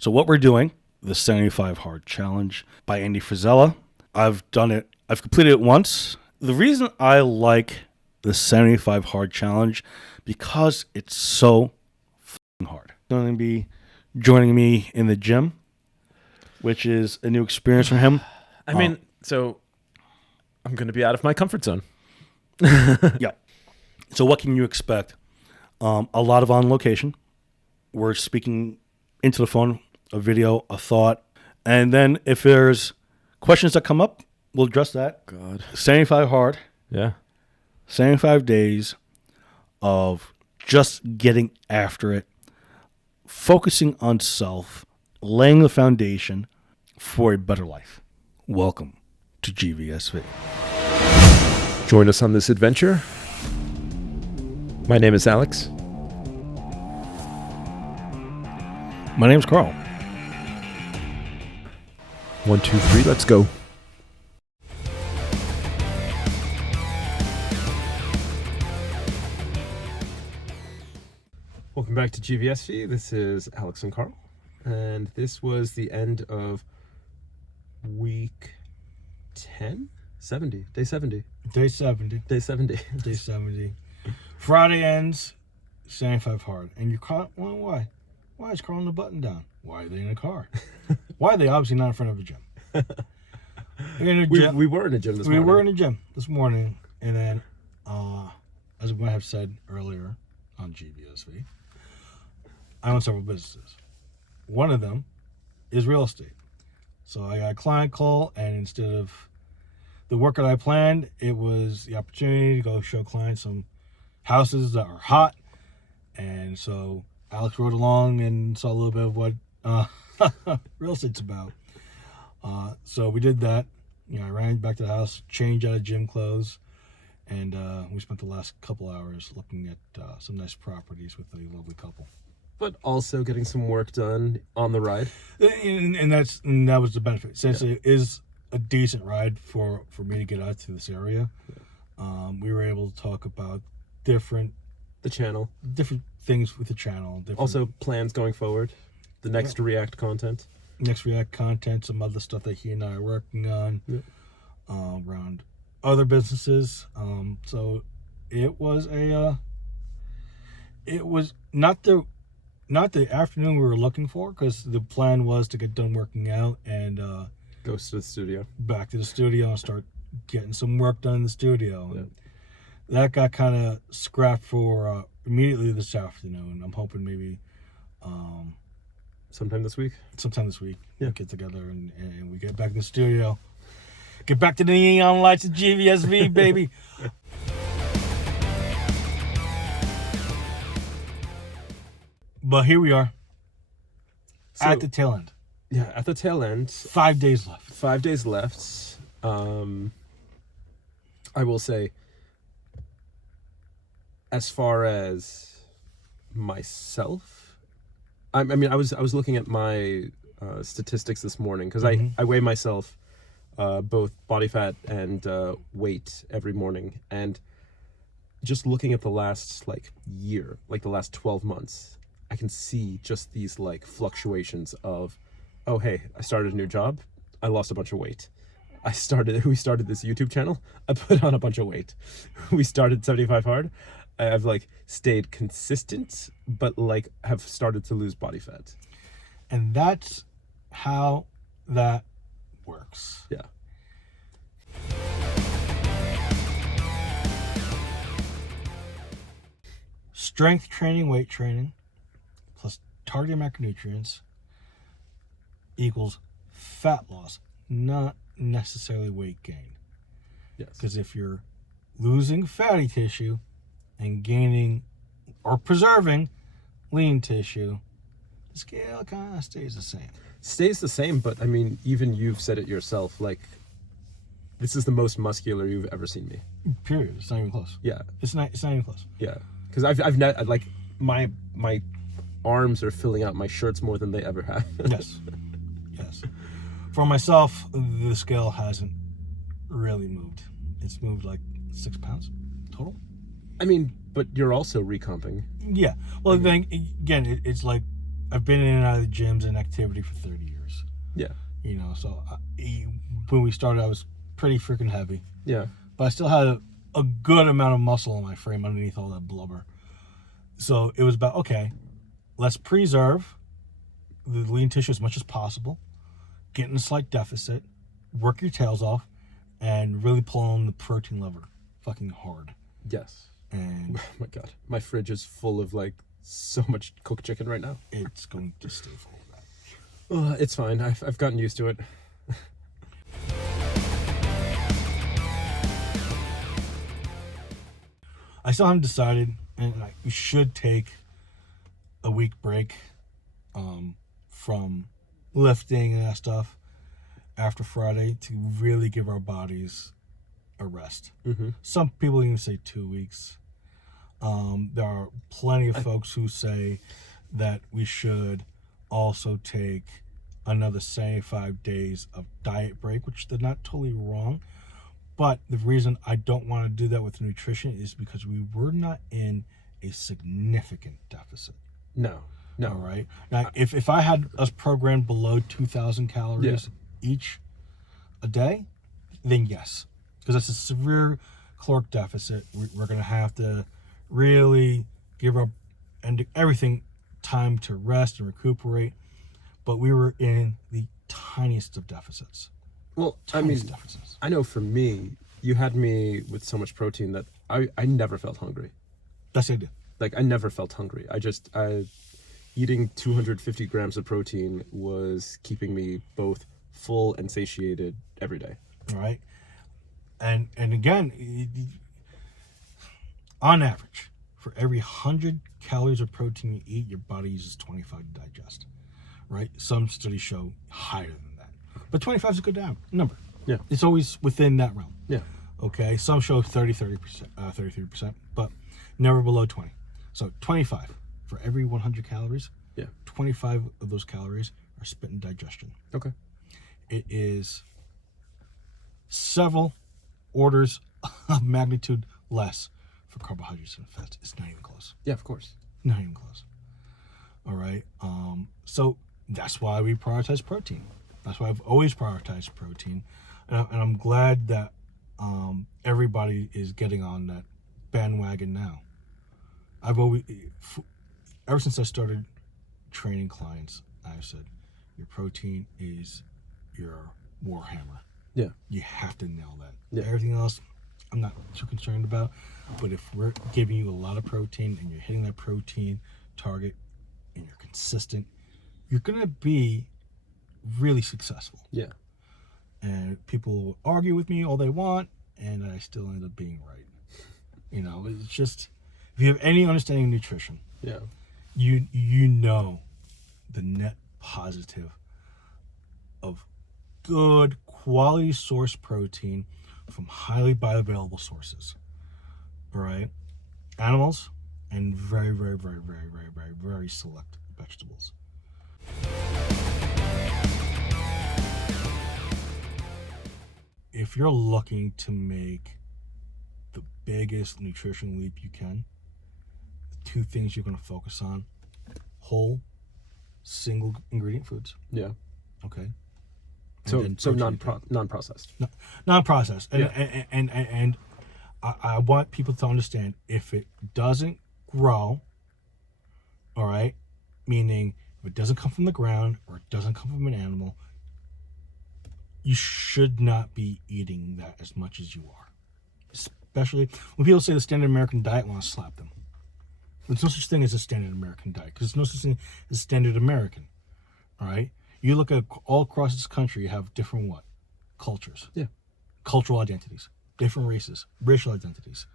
So what we're doing, the 75 Hard Challenge by Andy Frisella. I've done it. I've completed it once. The reason I like the 75 Hard Challenge, because it's so f***ing hard. Going to be joining me in the gym, which is a new experience for him. I mean, so I'm going to be out of my comfort zone. Yeah. So what can you expect? A lot of on location. We're speaking into the phone, a video, a thought. And then if there's questions that come up, we'll address that. God. 75 hard. Yeah. 75 days of just getting after it, focusing on self, laying the foundation for a better life. Welcome to GVSV. Join us on this adventure. My name is Alex. My name's Carl. 1, 2, 3, let's go. Welcome back to GVSV. This is Alex and Carl. And this was the end of week 10? 70. Day 70. Day 70. Day 70. Day 70. Friday ends, 75 hard. And you're caught, well, why? Why is Carl on the button down? Why are they in a car? Why are they obviously not in front of a gym? We were in a gym this morning. We were in a gym this morning. And then, as we might have said earlier on GVSV, I own several businesses. One of them is real estate. So I got a client call, and instead of the work that I planned, it was the opportunity to go show clients some houses that are hot. And so Alex rode along and saw a little bit of what real estate's about. So we did that. You know, I ran back to the house, changed out of gym clothes, and we spent the last couple hours looking at some nice properties with a lovely couple. But also getting some work done on the ride. And that was the benefit. Since it is a decent ride for me to get out to this area, we were able to talk about different things with the channel. Also plans going forward. The next React content. Some other stuff that he and I are working on around other businesses. So it was not the afternoon we were looking for, because the plan was to get done working out and go to the studio. Back to the studio and start getting some work done in the studio. And that got kind of scrapped for immediately this afternoon. I'm hoping maybe sometime this week. We get together and we get back in the studio. Get back to the neon lights of GVSV, baby. But here we are, at the tail end. Yeah, at the tail end. 5 days left. 5 days left. I will say, as far as myself, I mean, I was looking at my statistics this morning, because I weigh myself, both body fat and weight every morning, and just looking at the last year, the last 12 months. I can see just these fluctuations of, oh, hey, I started a new job. I lost a bunch of weight. We started this YouTube channel. I put on a bunch of weight. We started 75 hard. I've stayed consistent, but have started to lose body fat. And that's how that works. Yeah. Strength training, weight training, plus targeted macronutrients equals fat loss, not necessarily weight gain. Yes. Because if you're losing fatty tissue and gaining or preserving lean tissue, the scale kind of stays the same. Stays the same, but I mean, even you've said it yourself, this is the most muscular you've ever seen me. Period. It's not even close. Yeah. It's not even close. Yeah. Because my arms are filling out my shirts more than they ever have. Yes. For myself, the scale hasn't really moved. It's moved 6 pounds total. I mean, but you're also recomping. Yeah. Well, then again, it's I've been in and out of the gyms and activity for 30 years. Yeah. You know, so when we started, I was pretty freaking heavy. Yeah. But I still had a good amount of muscle in my frame underneath all that blubber. So it was about, okay, let's preserve the lean tissue as much as possible, get in a slight deficit, work your tails off, and really pull on the protein lever fucking hard. Yes. And oh my God, my fridge is full of like so much cooked chicken right now. it's going to stay full of that. It's fine. I've gotten used to it. I still haven't decided, and we should take a week break from lifting and that stuff after Friday to really give our bodies a rest. Mm-hmm. Some people even say 2 weeks. There are plenty of folks who say that we should also take another 75 days of diet break, which they're not totally wrong. But the reason I don't want to do that with nutrition is because we were not in a significant deficit. No. All right. Now, if I had us programmed below 2,000 calories each a day, then yes, because that's a severe caloric deficit. We're going to have to really give our and everything time to rest and recuperate. But we were in the tiniest of deficits. Well, Tiniest deficits. I know for me, you had me with so much protein that I never felt hungry. That's the idea. Like, I never felt hungry. Eating 250 grams of protein was keeping me both full and satiated every day. All right. And again, on average, for every 100 calories of protein you eat, your body uses 25 to digest. Right? Some studies show higher than that. But 25 is a good number. Yeah. It's always within that realm. Yeah. Okay. Some show 33%, but never below 20. So 25 for every 100 calories. Yeah. 25 of those calories are spent in digestion. Okay. It is several orders of magnitude less for carbohydrates and fats. It's not even close. Yeah, of course. Not even close. All right. So that's why we prioritize protein. That's why I've always prioritized protein, and I'm glad that everybody is getting on that bandwagon now. Ever since I started training clients, I've said your protein is your warhammer. Yeah. You have to nail that. Yeah. Everything else, I'm not too concerned about. But if we're giving you a lot of protein and you're hitting that protein target and you're consistent, you're going to be really successful. Yeah. And people will argue with me all they want, and I still end up being right. You know, it's just, if you have any understanding of nutrition, Yeah. you know the net positive of good quality source protein from highly bioavailable sources. All right? Animals and very, very, very, very, very, very, very select vegetables. If you're looking to make the biggest nutrition leap you can, the two things you're going to focus on: whole, single ingredient foods. Yeah. Okay. So protein. non-processed. No, non-processed. And, Yeah. and I want people to understand, if it doesn't grow, all right, meaning if it doesn't come from the ground or it doesn't come from an animal, you should not be eating that as much as you are. Especially when people say the standard American diet, want to slap them. There's no such thing as a standard American diet, because there's no such thing as standard American. All right? You look at all across this country, you have different what? Cultures. Yeah. Cultural identities. Different races. Racial identities.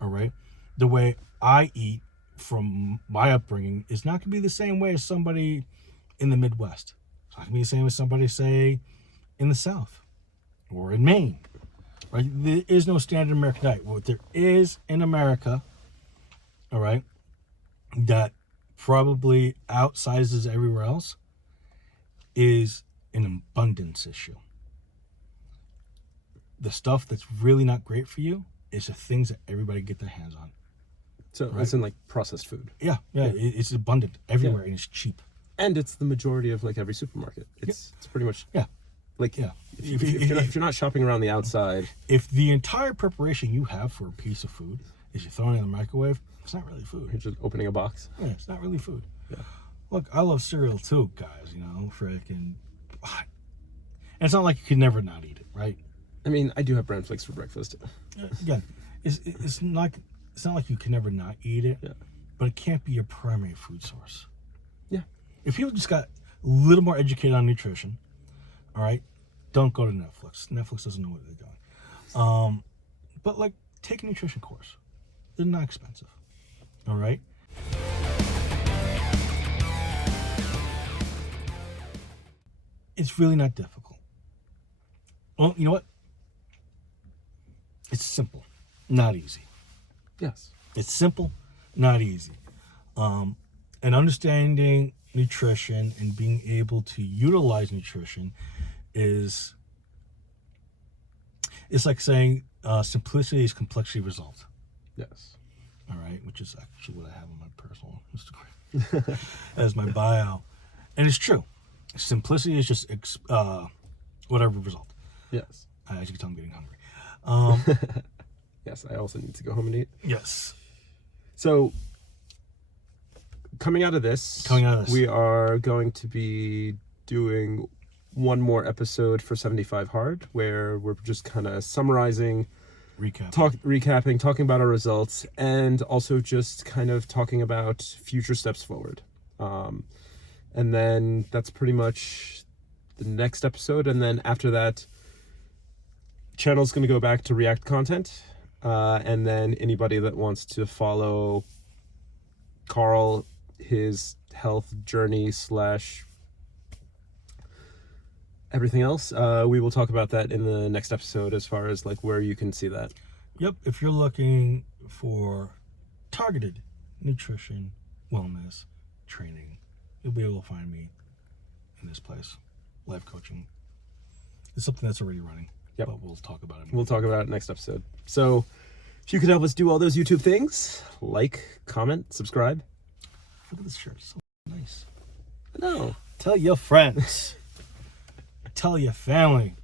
All right? The way I eat from my upbringing is not going to be the same way as somebody in the Midwest. It's not going to be the same as somebody, say, in the South or in Maine. Right? There is no standard American diet. What there is in America, all right, that probably outsizes everywhere else is an abundance issue. The stuff that's really not great for you is the things that everybody get their hands on. So Right. it's in like processed food. Yeah. It's abundant everywhere, and it's cheap. And it's the majority of like every supermarket. It's pretty much like Yeah. if you're not shopping around the outside. If the entire preparation you have for a piece of food is you throwing it in the microwave, it's not really food. You're just opening a box. Yeah, it's not really food. Yeah. Look, I love cereal too, guys. You know, freaking. And it's not like you can never not eat it, right? I mean, I do have bran flakes for breakfast. Again, it's not like you can never not eat it. Yeah. But it can't be your primary food source. Yeah. If people just got a little more educated on nutrition, all right, don't go to Netflix. Netflix doesn't know what they're doing. But like, take a nutrition course. They're not expensive. All right. It's really not difficult. Well, you know what? It's simple, not easy. Yes. It's simple, not easy. And understanding nutrition and being able to utilize nutrition is, it's like saying simplicity is complexity result. Yes. All right, which is actually what I have on my personal Instagram as my bio. And it's true. Simplicity is just whatever result. Yes. As you can tell, I'm getting hungry. Yes, I also need to go home and eat. Yes. So, coming out of this, we are going to be doing one more episode for 75 Hard, where we're just kind of summarizing, recapping, talking about our results, and also just kind of talking about future steps forward. And then that's pretty much the next episode. And then after that, channel's going to go back to React content. And then anybody that wants to follow Carl, his health journey / everything else, we will talk about that in the next episode as far as like where you can see that. Yep. If you're looking for targeted nutrition, wellness, training, you'll be able to find me in this place. Life coaching. It's something that's already running. Yep. But we'll talk about it. We'll talk about it next episode. So if you could help us do all those YouTube things, like, comment, subscribe. Look at this shirt. It's so nice. I know. Tell your friends. Tell your family.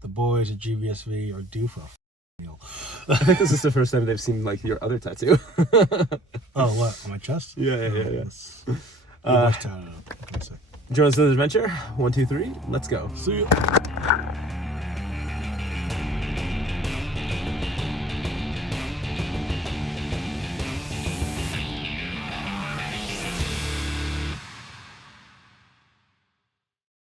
The boys at GVSV are due for a meal. I think this is the first time they've seen like your other tattoo. Oh, what? On my chest? Yeah. What can I say? Join us in the adventure. 1, 2, 3. Let's go. See you.